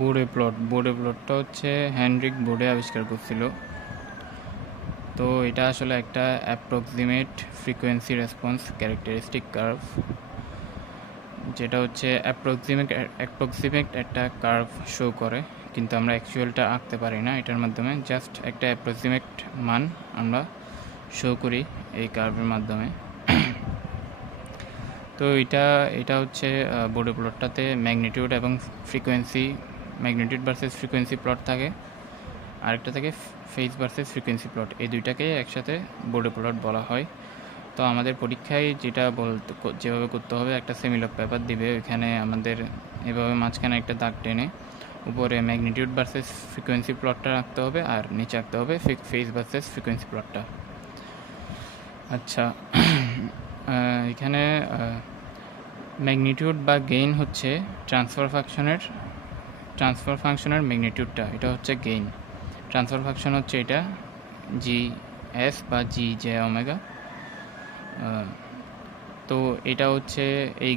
বোর্ডে প্লটটা হচ্ছে হেনরিক বোর্ডে আবিষ্কার করছিল। তো এটা আসলে একটা approximate frequency response characteristic curve, যেটা হচ্ছে অ্যাপ্রক্সিমেট একটা কার্ভ শো করে, কিন্তু আমরা অ্যাকচুয়ালটা আঁকতে পারি না এটার মাধ্যমে। জাস্ট একটা অ্যাপ্রক্সিমেট মান আমরা শো করি এই কার্ভের মাধ্যমে। তো এটা হচ্ছে বোর্ডে প্লটটাতে ম্যাগনিটিউড এবং ম্যাগনিটিউড ভার্সেস ফ্রিকোয়েন্সি প্লট থাকে, আরেকটা থাকে ফেজ ভার্সেস ফ্রিকোয়েন্সি প্লট। এই দুইটাকে একসাথে বোর্ডে প্লট বলা হয়। তো আমাদের পরীক্ষায় যেভাবে করতে হবে, একটা সেমিলক পেপার দিবে, ওইখানে আমাদের এভাবে মাঝখানে একটা দাগ টেনে উপরে ম্যাগনিটিউড ভার্সেস ফ্রিকোয়েন্সি প্লটটা রাখতে হবে, আর নিচে রাখতে হবে ফেজ ভার্সেস ফ্রিকোয়েন্সি প্লটটা। আচ্ছা, এখানে ম্যাগনিটিউড বা গেইন হচ্ছে ট্রান্সফার ফাংশনের ম্যাগনিটিউডটা, এটা হচ্ছে গেইন। ট্রান্সফার ফাংশন হচ্ছে এটা জি এস বা জি জে ওমেগা। তো এটা হচ্ছে এই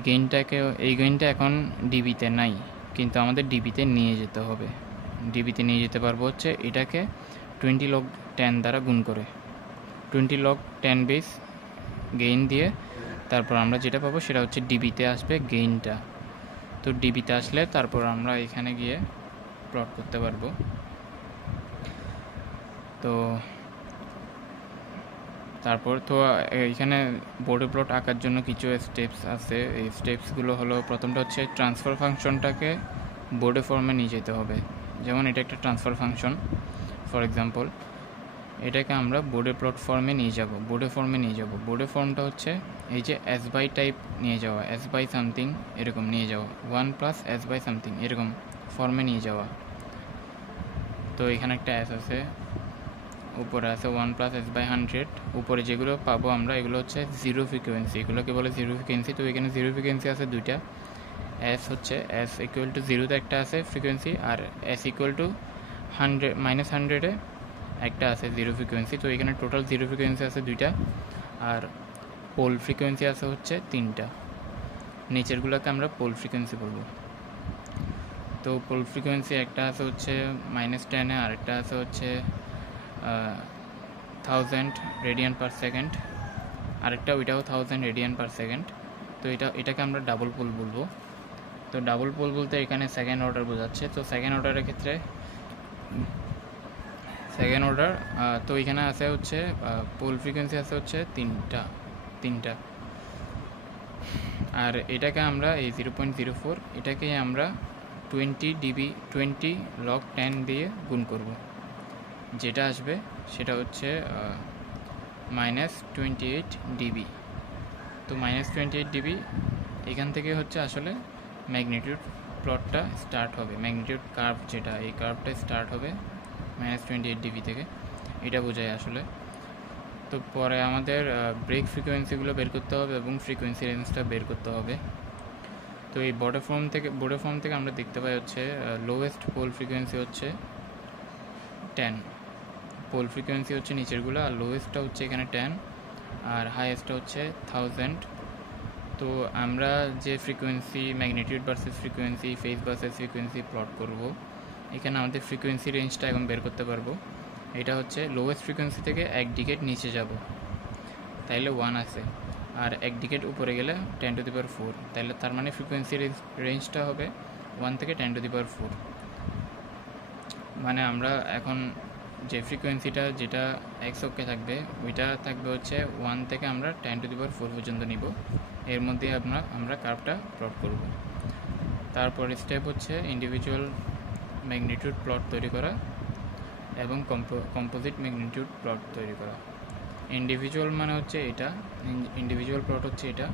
গেইনটা এখন ডিবিতে নাই, কিন্তু আমাদের ডিবিতে নিয়ে যেতে হবে। ডিবিতে নিয়ে যেতে পারবো হচ্ছে এটাকে 20 log 10 দ্বারা গুণ করে, 20 log 10 বেস গেইন দিয়ে তারপর আমরা যেটা পাবো সেটা হচ্ছে ডিবিতে আসবে গেইনটা। তো ডিবিতে আসলে তারপর আমরা এখানে গিয়ে প্লট করতে পারবো। তো তারপর তো এখানে বোর্ডে প্লট আঁকার জন্য কিছু স্টেপস আছে। এই স্টেপসগুলো হলো, প্রথমটা হচ্ছে ট্রান্সফার ফাংশনটাকে বোর্ডে ফর্মে নিয়ে যেতে হবে। যেমন এটা একটা ট্রান্সফার ফাংশন, ফর এক্সাম্পল এটাকে আমরা বোর্ডে প্লট ফর্মে নিয়ে যাব। বোর্ডে ফর্মটা হচ্ছে এই যে এস বাই টাইপ নিয়ে যাওয়া, এস বাই সামথিং এরকম নিয়ে যাওয়া, 1 প্লাস এস বাই সামথিং এরকম ফর্মে নিয়ে যাওয়া। তো এখানে একটা এস আছে, উপরে আছে 1 প্লাস এস বাই 100। উপরে যেগুলো পাবো আমরা এগুলো হচ্ছে জিরো ফ্রিকোয়েন্সি, এগুলোকে বলে জিরো ফ্রিকোয়েন্সি। তো এখানে জিরো ফ্রিকোয়েন্সি আছে দুইটা, এস হচ্ছে এস ইকুয়াল টু জিরোতে একটা আছে ফ্রিকোয়েন্সি, আর এস ইকুয়াল টু 100 একটা আছে জিরো ফ্রিকোয়েন্সি। তো এখানে টোটাল জিরো ফ্রিকোয়েন্সি আছে দুইটা, আর পোল ফ্রিকোয়েন্সি আছে হচ্ছে 3টা। নিচেরগুলোকে আমরা পোল ফ্রিকোয়েন্সি বলবো। তো পোল ফ্রিকোয়েন্সি একটা আছে হচ্ছে -10-এ, আরেকটা আছে হচ্ছে 1000 রেডিয়ান পার সেকেন্ড, আরেকটা ওইটাও 1000 রেডিয়ান পার সেকেন্ড। তো এটাকে আমরা ডাবল পোল বলবো। তো ডাবল পোল বলতে এখানে সেকেন্ড অর্ডার বোঝাচ্ছে। তো সেকেন্ড অর্ডারের ক্ষেত্রে তো এখানে আছে হচ্ছে পোল ফ্রিকোয়েন্সি আছে হচ্ছে তিনটা। আর এটাকে আমরা এই 0.04 এটাকে আমরা 20 log 10 দিয়ে গুণ করব, যেটা আসবে সেটা হচ্ছে -28 ডিবি। তো -28 ডিবি এখান থেকে হচ্ছে আসলে ম্যাগনিটিউড প্লটটা স্টার্ট হবে, ম্যাগনিটিউড কার্ভ যেটা, এই কার্ভটা স্টার্ট হবে -28 ডিবি থেকে, এটা বোঝায় আসলে। তো পরে আমাদের ব্রেক ফ্রিকোয়েন্সিগুলো বের করতে হবে এবং ফ্রিকোয়েন্সি রেঞ্জটা বের করতে হবে। তো এই বোর্ডে ফর্ম থেকে আমরা দেখতে পাই হচ্ছে লোয়েস্ট পোল ফ্রিকোয়েন্সি হচ্ছে 10, পোল ফ্রিকোয়েন্সি হচ্ছে নিচেরগুলো, আর লোয়েস্টটা হচ্ছে এখানে 10, আর হাইয়েস্টটা হচ্ছে 1000। তো আমরা যে frequency magnitude versus frequency, phase versus frequency plot করব, এখানে আমাদের ফ্রিকোয়েন্সি রেঞ্জটা এখন বের করতে পারবো। এটা হচ্ছে লোয়েস্ট ফ্রিকোয়েন্সি থেকে এক ডিকেট নিচে যাব, তাইলে 1 আছে, আর এক ডিকেট উপরে গেলে 10⁴, তাহলে তার মানে ফ্রিকোয়েন্সি রেঞ্জটা হবে 1 থেকে 10⁴। মানে আমরা এখন যে ফ্রিকোয়েন্সিটা যেটা এক্স অক্ষে থাকবে ওইটা থাকবে হচ্ছে 1 থেকে আমরা 10⁴ পর্যন্ত নিব, এর মধ্যে আমরা কার্ভটা প্লট করব। তারপর স্টেপ হচ্ছে ইন্ডিভিজুয়াল ম্যাগনিটিউড প্লট তৈরি করা এবং কম্পোজিট ম্যাগনিটিউড প্লট তৈরি করা। ইন্ডিভিজুয়াল মানে হচ্ছে এটা, ইন্ডিভিজুয়াল প্লট হচ্ছে এটা,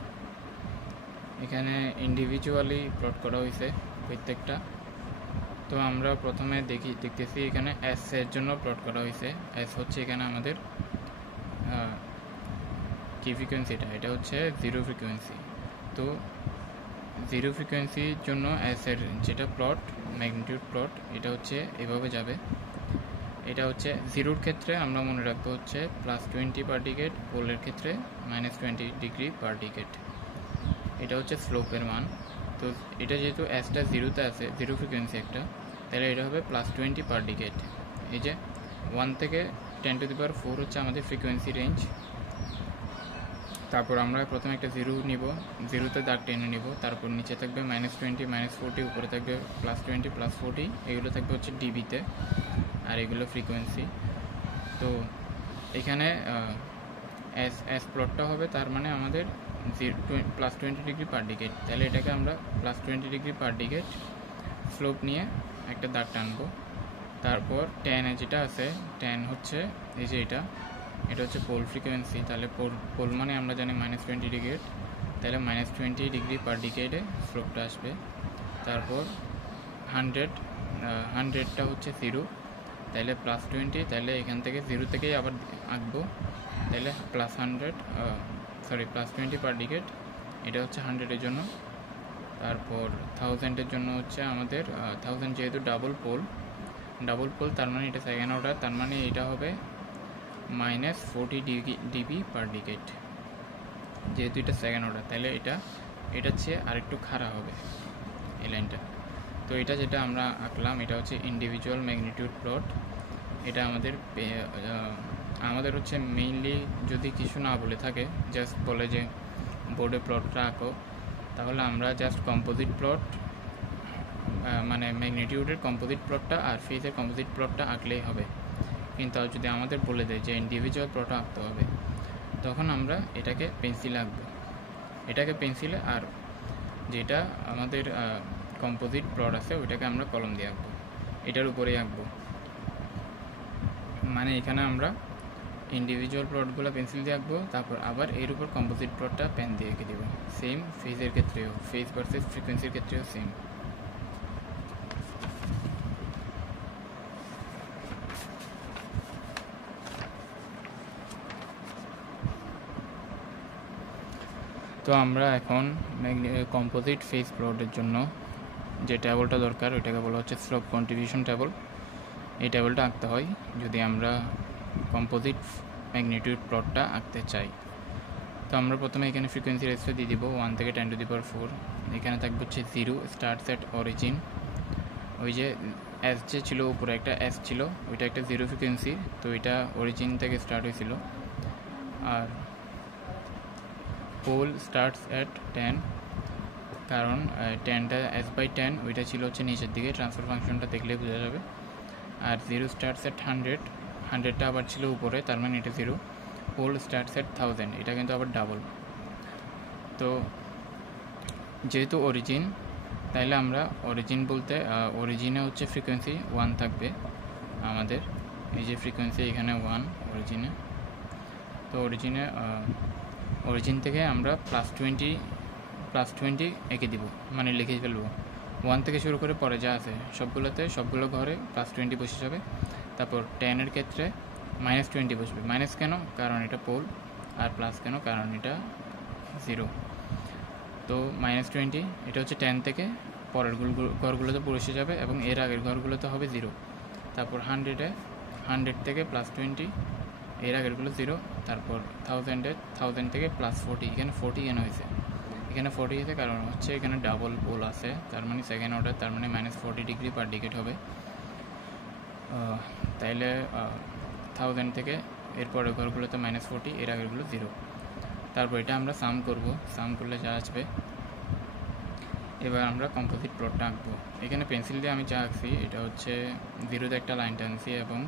এখানে ইন্ডিভিজুয়ালি প্লট করা হয়েছে প্রত্যেকটা। তো আমরা প্রথমে দেখতেছি এখানে এস এর জন্য প্লট করা হয়েছে। এস হচ্ছে এখানে আমাদের কি ফ্রিকোয়েন্সিটা, এটা হচ্ছে জিরো ফ্রিকোয়েন্সি। তো জিরো ফ্রিকোয়েন্সির জন্য এস এর যেটা প্লট, ম্যাগনিটিউড প্লট, এটা হচ্ছে এভাবে যাবে। এটা হচ্ছে জিরোর ক্ষেত্রে আমরা মনে রাখবো হচ্ছে +20 পার ডিকেট, পোলের ক্ষেত্রে -20 ডিগ্রি পার ডিকেট। এটা হচ্ছে স্লোপের মান। তো এটা যেহেতু এসটা জিরোতে আছে, জিরো ফ্রিকোয়েন্সি একটা, তাহলে এটা হবে +20 পার ডিকেট। এই যে 1 থেকে 10⁴ হচ্ছে আমাদের ফ্রিকোয়েন্সি রেঞ্জ। তারপর আমরা প্রথমে একটা 0 নিব, 0তে দাগ টেনে নিব, তারপর নিচে থাকবে -20 -40, উপরে থাকবে +20 +40, এগুলো থাকবে হচ্ছে ডিবিতে, আর এগুলো ফ্রিকোয়েন্সি। তো এখানে এস প্লটটা হবে তার মানে আমাদের +20 ডিগ্রি পার ডিকেট। তাহলে এটাকে আমরা +20 ডিগ্রি পার ডিকেট স্লোপ নিয়ে একটা দাগ টানবো। তারপর ট্যানে যেটা আছে, ট্যান হচ্ছে এই যে এটা হচ্ছে পোল ফ্রিকোয়েন্সি। তাহলে পোল মানে আমরা জানি -20 ডিগ্রি, তাহলে -20 ডিগ্রি পার ডিকেটে স্লোপটা আসবে। তারপর 100টা হচ্ছে 0, তাহলে +20, তাহলে এখান থেকে 0 থেকেই আবার আঁকবো, তাহলে +20 পার ডিকেট, এটা হচ্ছে 100-এর জন্য। তারপর 1000-এর জন্য হচ্ছে আমাদের 1000 যেহেতু ডাবল পোল, তার মানে এটা সেকেন্ড অর্ডার, তার মানে এটা হবে -40 ডিবি পার ডিকেট। যেহেতু এটা সেকেন্ড অর্ডার, তাহলে এটা চেয়ে আরেকটু খাড়া হবে এই লাইনটা। তো এটা যেটা আমরা আঁকলাম এটা হচ্ছে ইন্ডিভিজুয়াল ম্যাগনিটিউড প্লট। এটা আমাদের হচ্ছে মেইনলি যদি কিছু না বলে থাকে, জাস্ট বলে যে বোর্ডে প্লটটা আঁকো, তাহলে আমরা জাস্ট কম্পোজিট প্লট মানে ম্যাগনিটিউডের কম্পোজিট প্লটটা আর ফেজের কম্পোজিট প্লটটা আঁকলেই হবে। কিন্তু যদি আমাদের বলে দেয় যে ইন্ডিভিজুয়াল প্লট আঁকতে হবে, তখন আমরা এটাকে পেন্সিলে আঁকবো, আর যেটা আমাদের কম্পোজিট প্লট আছে ওইটাকে আমরা কলম দিয়ে আঁকবো, এটার উপরেই আঁকবো। মানে এখানে আমরা ইন্ডিভিজুয়াল প্লটগুলো পেন্সিল দিয়ে আঁকবো, তারপর আবার এর উপর কম্পোজিট প্লটটা পেন দিয়ে এঁকে দেবো। সেম ফেজের ক্ষেত্রেও, ফেজ ভার্সেস ফ্রিকোয়েন্সির ক্ষেত্রেও সেম। তো আমরা এখন কম্পোজিট ফেজ প্লটের জন্য যে টেবলটা দরকার ওইটাকে বলা হচ্ছে স্লোপ কন্ট্রিবিউশন টেবল। এই টেবলটা আঁকতে হয় যদি আমরা কম্পোজিট ম্যাগনিটিউড প্লটটা আঁকতে চাই। তো আমরা প্রথমে এখানে ফ্রিকোয়েন্সি রেসটা দিয়ে দিব 1 থেকে 10⁴। এখানে থাকবে হচ্ছে 0 স্টার্টস এট অরিজিন। ওই যে এস যে ছিল উপরে একটা এস ছিল, ওইটা একটা 0 ফ্রিকোয়েন্সি, তো এটা অরিজিন থেকে স্টার্ট হয়েছিল। আর পোল স্টার্টস এট 10, কারণ 10টা S/10 ওইটা ছিল হচ্ছে নিচের দিকে, ট্রান্সফার ফাংশনটা দেখলে বোঝা যাবে। আর 0 স্টার্টস এট 100টা আবার ছিল উপরে, তার মানে এটা 0। পোল স্টার্টস এট 1000, এটা কিন্তু আবার ডাবল। তো যেহেতু অরিজিন, তাইলে আমরা অরিজিন বলতে অরিজিনে হচ্ছে ফ্রিকোয়েন্সি 1 থাকবে আমাদের। এই যে ফ্রিকোয়েন্সি এখানে 1 অরিজিনে। তো অরিজিন থেকে আমরা +20 এঁকে দিব, মানে লিখে ফেলবো। 1 থেকে শুরু করে পরে যা আছে সবগুলো ঘরে +20 বসে যাবে। তারপর 10-এর ক্ষেত্রে -20 বসবে। মাইনাস কেন? কারণ এটা পোল, আর প্লাস কেন? কারণ এটা 0। তো -20 এটা হচ্ছে 10 থেকে পরের ঘরগুলোতে বসে যাবে এবং এর আগের ঘরগুলোতে হবে 0। তারপর 100 থেকে +20, এর আগেরগুলো 0। তারপর 1000 থেকে +40, এখানে 40 কেন হয়েছে? এখানে 40 হয়েছে কারণ হচ্ছে এখানে ডাবল পোল আছে, তার মানে সেকেন্ড অর্ডার, তার মানে -40 ডিগ্রি পার ডিকেট হবে। তাইলে 1000 থেকে এরপরের ঘরগুলোতে -40, এর আগেরগুলো 0। তারপর এটা আমরা সাম করব, সাম করলে যা আসবে। এবার আমরা কম্পোজিট প্লটটা আঁকবো। এখানে পেন্সিল দিয়ে আমি যা আঁকছি এটা হচ্ছে 0তে একটা লাইন টানছি এবং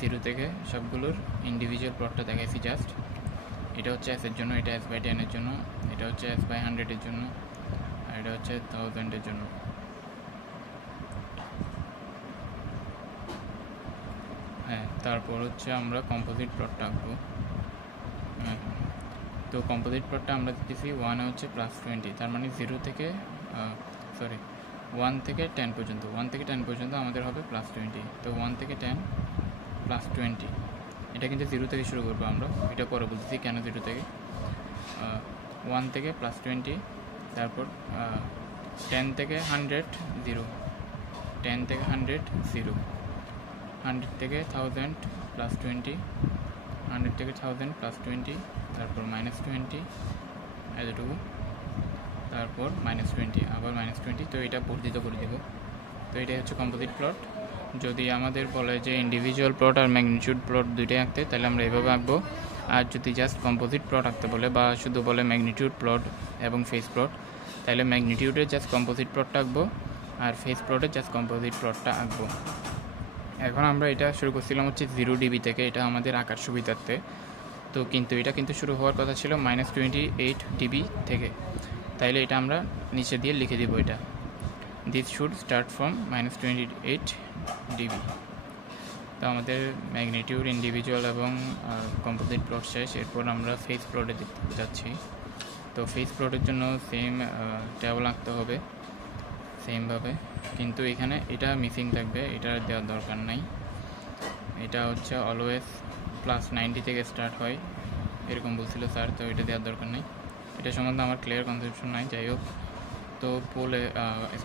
0 থেকে সবগুলোর ইন্ডিভিজুয়াল প্লটটা দেখাইছি জাস্ট। এটা হচ্ছে S-এর জন্য, এটা S/10-এর জন্য, এটা হচ্ছে S/100-এর জন্য, আর এটা হচ্ছে 1000-এর জন্য। হ্যাঁ, তারপর হচ্ছে আমরা কম্পোজিট প্লটটা আঁকবো। তো কম্পোজিট প্লটটা আমরা দিতেছি 1 হচ্ছে +20, তার মানে 1 থেকে 10 পর্যন্ত। 1 থেকে 10 পর্যন্ত আমাদের হবে +20। তো 1 থেকে 10 +20, এটা কিন্তু 0 থেকে শুরু করবো আমরা, এটা পরে বলতেছি কেন 0 থেকে। 1 থেকে +20, তারপর 10 থেকে 100 0, 10 থেকে 100 0, 100 থেকে 1000 +20, 100 থেকে 1000 +20, তারপর -20 এতটুকু, তারপর -20, আবার -20। তো এটা বর্ধিত করে দেব। তো এটাই হচ্ছে কম্পোজিট প্লট। যদি আমাদের বলে যে ইন্ডিভিজুয়াল প্লট আর ম্যাগনিটিউড প্লট দুইটাই আঁকতে, তাহলে আমরা এভাবে আঁকবো। আর যদি জাস্ট কম্পোজিট প্লট আঁকতে বলে বা শুধু বলে ম্যাগনিটিউড প্লট এবং ফেস প্লট, তাহলে ম্যাগনিটিউডের জাস্ট কম্পোজিট প্লটটা আঁকবো আর ফেস প্লটের জাস্ট কম্পোজিট প্লটটা আঁকবো। এখন আমরা এটা শুরু করছিলাম হচ্ছে 0 dB থেকে, এটা আমাদের আঁকার সুবিধার্থে। তো কিন্তু এটা কিন্তু শুরু হওয়ার কথা ছিল -28 dB থেকে, তাইলে এটা আমরা নিচে দিয়ে লিখে দিব, এটা this should start from -28 dB। তো আমাদের ম্যাগনিটিউড, ইন্ডিভিজুয়াল এবং কম্পোজিট প্লট শেষ। এরপর আমরা ফেস প্লটে যাচ্ছি। তো ফেস প্লটের জন্য সেম টেবল আঁকতে হবে সেমভাবে, কিন্তু এখানে এটা মিসিং থাকবে, এটা দেওয়ার দরকার নাই। এটা হচ্ছে অলওয়েজ +90 থেকে স্টার্ট হয় এরকম বলছিল স্যার, তো এটা দেওয়ার দরকার নেই। এটা সম্বন্ধে আমার ক্লিয়ার কনসেপশন নাই, যাই হোক। তো পোলে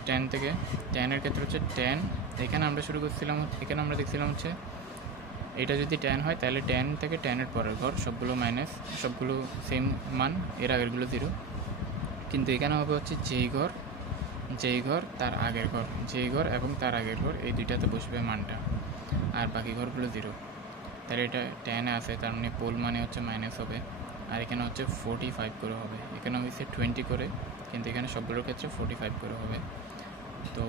10 থেকে 10-এর ক্ষেত্রে হচ্ছে 10, এখানে আমরা শুরু করছিলাম, এখানে আমরা দেখছিলাম হচ্ছে এটা যদি 10 হয় তাহলে 10 থেকে 10-এর পরের ঘর সবগুলো মাইনাস, সবগুলো সেম মান, এর আগেরগুলো 0। কিন্তু এখানে হবে হচ্ছে যেই ঘর তার আগের ঘর, যেই ঘর এবং তার আগের ঘর, এই দুইটাতে বসবে মানটা, আর বাকি ঘরগুলো 0। তাহলে এটা 10-এ আছে, তার মানে পোল মানে হচ্ছে মাইনাস হবে। আর এখানে হচ্ছে 45 করে হবে, এখানে হচ্ছে 20 করে, কিন্তু এখানে সবগুলোর ক্ষেত্রে 45 করে হবে। তো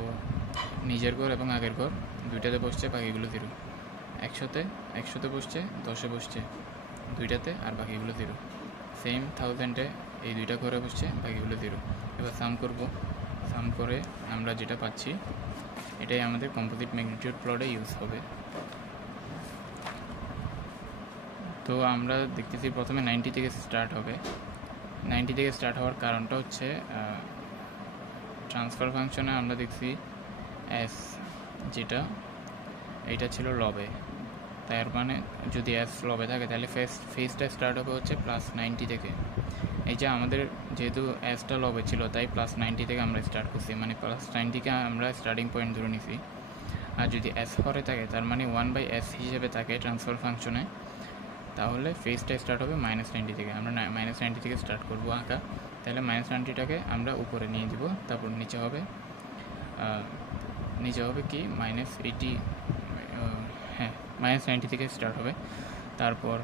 নিজের ঘর এবং আগের ঘর দুইটাতে বসছে, বাকিগুলো 0। 100-তে বসছে, 10-এ বসছে দুইটাতে, আর বাকিগুলো 0। সেম 1000-এ এই দুইটা ঘরে বসছে, বাকিগুলো 0। এবার সাম করব, সাম করে আমরা যেটা পাচ্ছি এটাই আমাদের কম্পোজিট ম্যাগনিটিউড প্লটে ইউজ হবে। তো আমরা দেখতেছি প্রথমে 90 থেকে স্টার্ট হবে। 90 থেকে স্টার্ট হওয়ার কারণটা হচ্ছে ট্রান্সফার ফাংশনে আমরা দেখছি এস, যেটা এটা ছিল লবে, তার মানে যদি এস লবে থাকে তাহলে ফেসটা স্টার্ট হবে হচ্ছে +90 থেকে। এই যে আমাদের যেহেতু এসটা লবে ছিল, তাই +90 থেকে আমরা স্টার্ট করছি, মানে +90কে আমরা স্টার্টিং পয়েন্ট ধরে নিছি। আর যদি এস হরে থাকে, তার মানে 1/s হিসেবে থাকে ট্রান্সফার ফাংশনে, তাহলে ফেসটা স্টার্ট হবে -90 থেকে। আমরা -90 থেকে স্টার্ট করবো আঁকা, তাহলে -90টাকে আমরা উপরে নিয়ে দিব, তারপর নিচে হবে কি -80, হ্যাঁ -90 থেকে স্টার্ট হবে। তারপর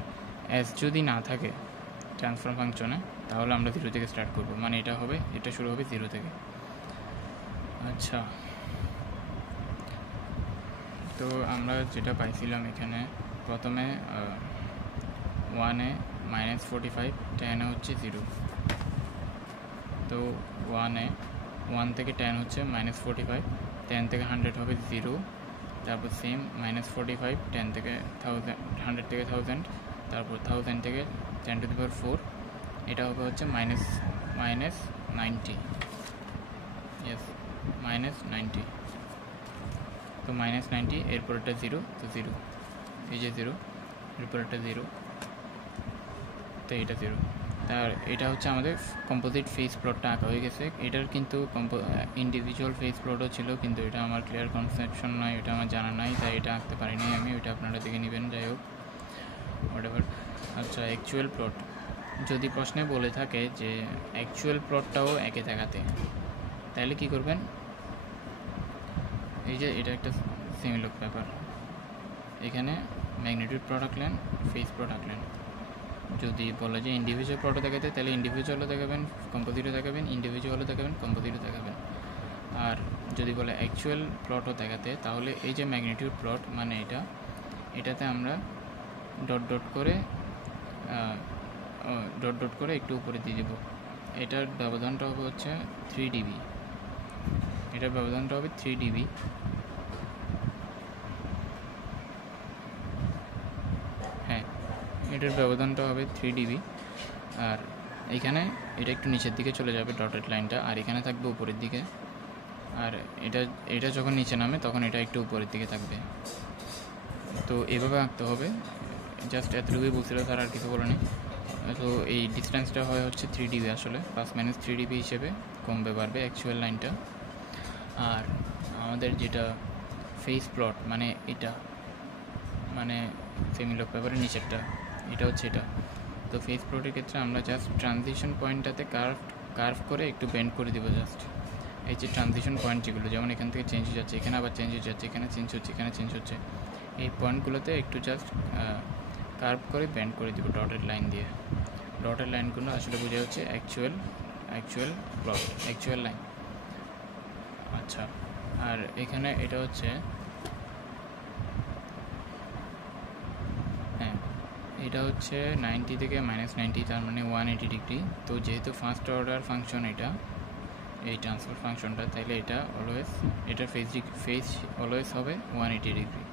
এস যদি না থাকে ট্রান্সফার ফাংশনে, তাহলে আমরা 0 থেকে স্টার্ট করব, মানে এটা শুরু হবে 0 থেকে। আচ্ছা, তো আমরা যেটা পাইছিলাম এখানে প্রথমে 1-এ -45, 10-এ হচ্ছে 0। তো 1 থেকে 10 হচ্ছে -45, 10 থেকে 100 হবে 0, তারপর সেম -45, 10 থেকে 100 থেকে 1000, তারপর 1000 থেকে 10⁴, এটা হবে হচ্ছে -90, ইয়েস -90। তো -90, এরপরটা 0, তো 0, এই যে 0, এরপরটা 0, তো এটা 0। তার এটা হচ্ছে আমাদের কম্পোজিট ফেস প্লটটা আঁকা হয়ে গেছে। এটার কিন্তু ইন্ডিভিজুয়াল ফেস প্লটও ছিল, কিন্তু এটা আমার ক্লিয়ার কনসেপশন নয়, এটা আমার জানা নাই, তাই এটা আঁকতে পারিনি আমি, ওইটা আপনারা দেখে নেবেন। যাই হোক, হোয়াটএভার। আচ্ছা, অ্যাকচুয়াল প্লট যদি প্রশ্নে বলে থাকে যে অ্যাকচুয়াল প্লটটাও একে দেখাতে, তাহলে কি করবেন? এই যে এটা একটা সিমিলার ব্যাপার, এখানে ম্যাগনিটিউড প্লট আঁকলেন, ফেস প্লট আঁকলেন। যদি বলে যে ইন্ডিভিজুয়াল প্লটও দেখাতে, তাহলে ইন্ডিভিজুয়ালও দেখাবেন, কম্পোজিটও দেখাবেন, ইন্ডিভিজুয়ালও দেখাবেন, কম্পোজিটও দেখাবেন। আর যদি বলে অ্যাকচুয়াল প্লটও দেখাতে, তাহলে এই যে ম্যাগনিটিউড প্লট মানে এটাতে আমরা ডট ডট করে একটু উপরে দিয়ে দেবো। এটার ব্যবধানটা হবে হচ্ছে 3 dB, এটার ব্যবধানটা হবে 3 dB। হ্যাঁ, এটার ব্যবধানটা হবে 3 dB। আর এখানে এটা একটু নিচের দিকে চলে যাবে ডটেড লাইনটা, আর এখানে থাকবে উপরের দিকে। আর এটা যখন নিচে নামে তখন এটা একটু উপরের দিকে থাকবে। তো এভাবে আঁকতে হবে, জাস্ট এতটুকুই বলছিল স্যার, আর কিছু বলেনি। তো এই ডিস্টেন্সটা হয় হচ্ছে 3 dB, আসলে ±3 dB হিসেবে কমবে বাড়বে অ্যাকচুয়াল লাইনটা। আর আমাদের যেটা ফেস প্লট মানে এটা মানে সেমিলক পেপারের নিচেরটা, এটা হচ্ছে এটা। তো ফেস প্লটের ক্ষেত্রে আমরা জাস্ট ট্রানজিশন পয়েন্টটাতে কার্ভ করে একটু বেন্ড করে দিব জাস্ট, এই যে ট্রানজিশন পয়েন্ট যেগুলো, যেমন এখান থেকে চেঞ্জ হয়ে যাচ্ছে, এখানে আবার চেঞ্জ হয়ে যাচ্ছে, এখানে চেঞ্জ হচ্ছে, এখানে চেঞ্জ হচ্ছে, এই পয়েন্টগুলোতে একটু জাস্ট কার্ভ করে ব্যান্ড করে দিব ডটেড লাইন দিয়ে। ডটেড লাইনগুলো আসলে বোঝা হচ্ছে অ্যাকচুয়াল লাইন। আচ্ছা, আর এখানে এটা হচ্ছে, হ্যাঁ এটা হচ্ছে 90 থেকে -90, তার মানে 180 ডিগ্রি। তো যেহেতু ফার্স্ট অর্ডার ফাংশন এটা, এই ট্রান্সফার ফাংশনটা, তাইলে এটা অলওয়েজ, এটার फेज অলওয়েজ হবে 180 डिग्री।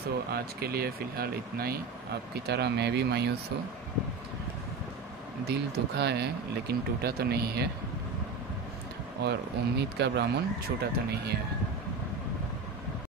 सो आज के लिए फ़िलहाल इतना ही। आपकी तरह मैं भी मायूस हूँ, दिल दुखा है लेकिन टूटा तो नहीं है, और उम्मीद का ब्राह्मण छूटा तो नहीं है।